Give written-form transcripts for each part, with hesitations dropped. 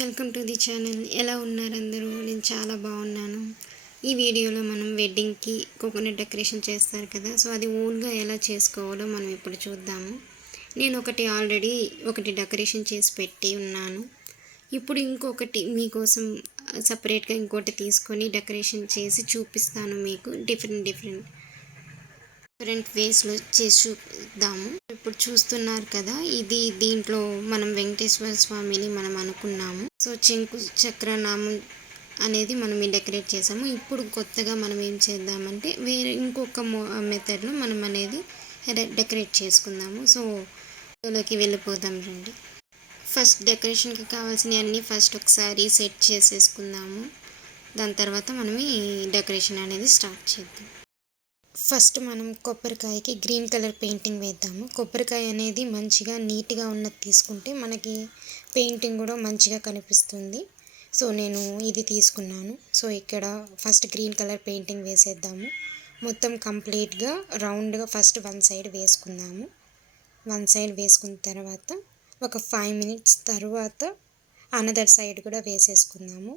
Welcome to the channel. ఎలా ఉన్నారు అందరూ? నేను చాలా బాగున్నాను. ఈ వీడియోలో మనం వెడ్డింగ్కి కోకోనట్ డెకరేషన్ చేస్తారు కదా, సో అది ఓన్గా ఎలా చేసుకోవాలో మనం ఇప్పుడు చూద్దాము. నేను ఆల్రెడీ ఒకటి డెకరేషన్ చేసి పెట్టి ఉన్నాను. ఇప్పుడు ఇంకొకటి మీకోసం సపరేట్గా ఇంకోటి తీసుకొని డెకరేషన్ చేసి చూపిస్తాను మీకు. డిఫరెంట్ వేస్లో చేసి చూద్దాము. ఇప్పుడు చూస్తున్నారు కదా, దీంట్లో మనం వెంకటేశ్వర స్వామిని మనం అనుకున్నాము. సో చెంకు చక్రనామం అనేది మనం డెకరేట్ చేసాము. ఇప్పుడు కొత్తగా మనం ఏం చేద్దామంటే వేరే ఇంకొక మెథడ్లో మనం అనేది డెకరేట్ చేసుకుందాము. సో లోకి వెళ్ళిపోదాం రండి. ఫస్ట్ డెకరేషన్కి కావాల్సినవి అన్నీ ఫస్ట్ ఒకసారి సెట్ చేసేసుకుందాము. దాని తర్వాత మనం ఈ డెకరేషన్ అనేది స్టార్ట్ చేద్దాం. ఫస్ట్ మనం కొబ్బరికాయకి గ్రీన్ కలర్ పెయింటింగ్ వేద్దాము. కొబ్బరికాయ అనేది మంచిగా నీట్గా ఉన్నది తీసుకుంటే మనకి పెయింటింగ్ కూడా మంచిగా కనిపిస్తుంది. సో నేను ఇది తీసుకున్నాను. సో ఇక్కడ ఫస్ట్ గ్రీన్ కలర్ పెయింటింగ్ వేసేద్దాము. మొత్తం కంప్లీట్గా రౌండ్గా ఫస్ట్ వన్ సైడ్ వేసుకుందాము. వన్ సైడ్ వేసుకున్న తర్వాత ఒక 5 minutes తర్వాత అనదర్ సైడ్ కూడా వేసేసుకుందాము.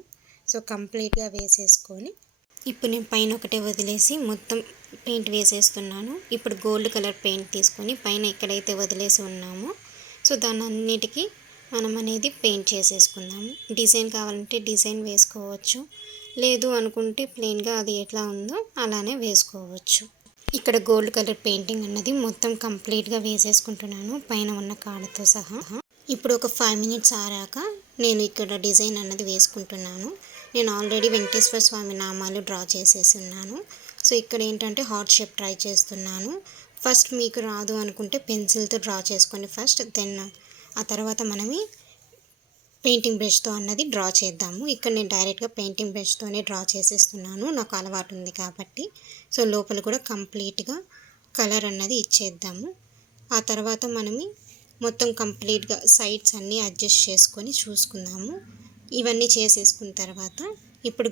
సో కంప్లీట్గా వేసేసుకొని ఇప్పుడు నేను పైన ఒకటే వదిలేసి మొత్తం పెయింట్ వేసేస్తున్నాను. ఇప్పుడు గోల్డ్ కలర్ పెయింట్ తీసుకొని పైన ఎక్కడైతే వదిలేసి ఉన్నామో సో దాని అన్నిటికీ మనం అనేది పెయింట్ చేసేసుకుందాము. డిజైన్ కావాలంటే డిజైన్ వేసుకోవచ్చు, లేదు అనుకుంటే ప్లెయిన్గా అది ఎట్లా ఉందో అలానే వేసుకోవచ్చు. ఇక్కడ గోల్డ్ కలర్ పెయింటింగ్ అన్నది మొత్తం కంప్లీట్గా వేసేసుకుంటున్నాను పైన ఉన్న కాడతో సహా. ఇప్పుడు ఒక 5 minutes ఆరాక నేను ఇక్కడ డిజైన్ అన్నది వేసుకుంటున్నాను. నేను ఆల్రెడీ వెంకటేశ్వర స్వామి నామాలు డ్రా చేసేసి ఉన్నాను. సో ఇక్కడ ఏంటంటే హార్ట్ షేప్ ట్రై చేస్తున్నాను. ఫస్ట్ మీకు రాదు అనుకుంటే పెన్సిల్తో డ్రా చేసుకొని ఫస్ట్, దెన్ ఆ తర్వాత మనమే పెయింటింగ్ బ్రష్తో అన్నది డ్రా చేద్దాము. ఇక్కడ నేను డైరెక్ట్గా పెయింటింగ్ బ్రష్తోనే డ్రా చేసేస్తున్నాను, నాకు అలవాటు ఉంది కాబట్టి. సో లోపల కూడా కంప్లీట్గా కలర్ అన్నది ఇచ్చేద్దాము. ఆ తర్వాత మనమే మొత్తం కంప్లీట్గా సైడ్స్ అన్నీ అడ్జస్ట్ చేసుకొని చూసుకుందాము. ఇవన్నీ చేసేసుకున్న తర్వాత ఇప్పుడు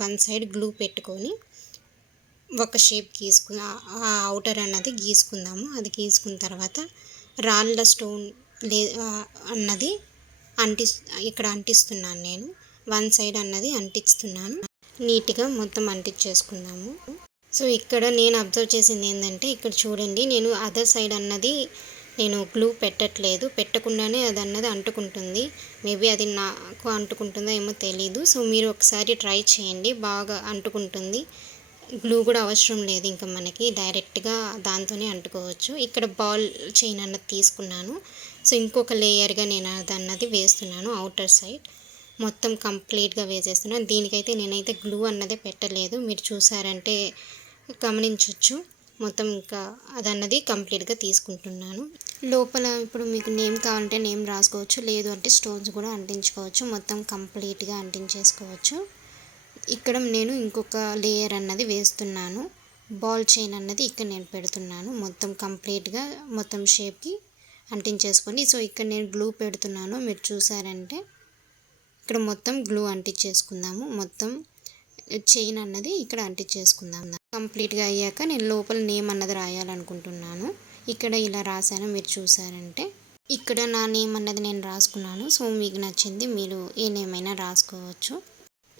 వన్ సైడ్ గ్లూ పెట్టుకొని ఒక షేప్ గీసుకుని ఆ అవుటర్ అన్నది గీసుకుందాము. అది గీసుకున్న తర్వాత రాళ్ళ స్టోన్ అన్నది ఇక్కడ అంటిస్తున్నాను. నేను వన్ సైడ్ అన్నది అంటిస్తున్నాను. నీట్గా మొత్తం అంటించేసుకుందాము. సో ఇక్కడ నేను అబ్జర్వ్ చేసింది ఏంటంటే, ఇక్కడ చూడండి, నేను అదర్ సైడ్ అన్నది నేను గ్లూ పెట్టట్లేదు, పెట్టకుండానే అది అన్నది అంటుకుంటుంది. మేబీ అది నాకు అంటుకుంటుందో ఏమో తెలీదు. సో మీరు ఒకసారి ట్రై చేయండి, బాగా అంటుకుంటుంది. గ్లూ కూడా అవసరం లేదు, ఇంకా మనకి డైరెక్ట్గా దాంతోనే అంటుకోవచ్చు. ఇక్కడ బాల్ చైన్ అన్నది తీసుకున్నాను. సో ఇంకొక లేయర్గా నేను అన్నది వేస్తున్నాను. అవుటర్ సైడ్ మొత్తం కంప్లీట్గా వేసేస్తున్నాను. దీనికైతే నేనైతే గ్లూ అన్నదే పెట్టలేదు, మీరు చూసారంటే గమనించవచ్చు. మొత్తం ఇంకా అదన్నది కంప్లీట్గా తీసుకుంటున్నాను. లోపల ఇప్పుడు మీకు నేమ్ కావాలంటే నేమ్ రాసుకోవచ్చు, లేదు అంటే స్టోన్స్ కూడా అంటించుకోవచ్చు. మొత్తం కంప్లీట్గా అంటించేసుకోవచ్చు. ఇక్కడ నేను ఇంకొక లేయర్ అన్నది వేస్తున్నాను. బాల్ చైన్ అన్నది ఇక్కడ నేను పెడుతున్నాను. మొత్తం కంప్లీట్గా మొత్తం షేప్కి అంటించేసుకొని, సో ఇక్కడ నేను గ్లూ పెడుతున్నాను, మీరు చూసారంటే ఇక్కడ మొత్తం గ్లూ అంటించేసుకుందాము. మొత్తం చైన్ అన్నది ఇక్కడ అంటించేసుకుందాం. కంప్లీట్గా అయ్యాక నేను లోపల నేమ్ అన్నది రాయాలనుకుంటున్నాను. ఇక్కడ ఇలా రాశాను, మీరు చూసారంటే ఇక్కడ నా నేమ్ అన్నది నేను రాసుకున్నాను. సో మీకు నచ్చింది మీరు ఏ నేమ్ అయినా రాసుకోవచ్చు.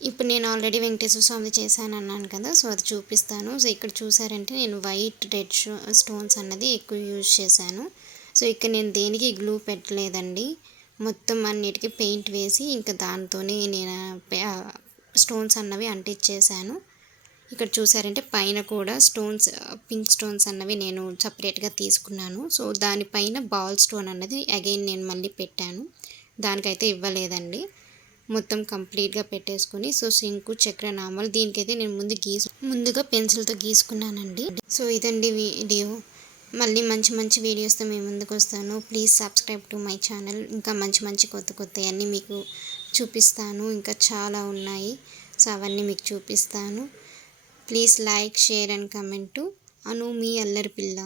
ఇప్పుడు నేను ఆల్రెడీ వెంకటేశ్వర స్వామి చేశాను అన్నాను కదా, సో అది చూపిస్తాను. సో ఇక్కడ చూసారంటే నేను వైట్ రెడ్ స్టోన్స్ అన్నది ఎక్కువ యూజ్ చేశాను. సో ఇక్కడ నేను దేనికి గ్లూ పెట్టలేదండి, మొత్తం అన్నిటికీ పెయింట్ వేసి ఇంకా దాంతోనే నేను స్టోన్స్ అన్నవి అంటించేసాను. ఇక్కడ చూసారంటే పైన కూడా స్టోన్స్, పింక్ స్టోన్స్ అన్నవి నేను సపరేట్గా తీసుకున్నాను. సో దానిపైన బాల్ స్టోన్ అన్నది అగైన్ నేను మళ్ళీ పెట్టాను, దానికైతే ఇవ్వలేదండి. మొత్తం కంప్లీట్గా పెట్టేసుకొని సో శంకు చక్రనామాలు దీనికైతే నేను ముందుగా పెన్సిల్తో గీసుకున్నానండి. సో ఇదండి వీడియో. మళ్ళీ మంచి వీడియోస్తో మేము ముందుకు వస్తాను. Please subscribe to my channel. ఇంకా మంచి కొత్త అన్నీ మీకు చూపిస్తాను. ఇంకా చాలా ఉన్నాయి, సో అవన్నీ మీకు చూపిస్తాను. Please like, share and comment to Anu మీ అల్లరి పిల్ల.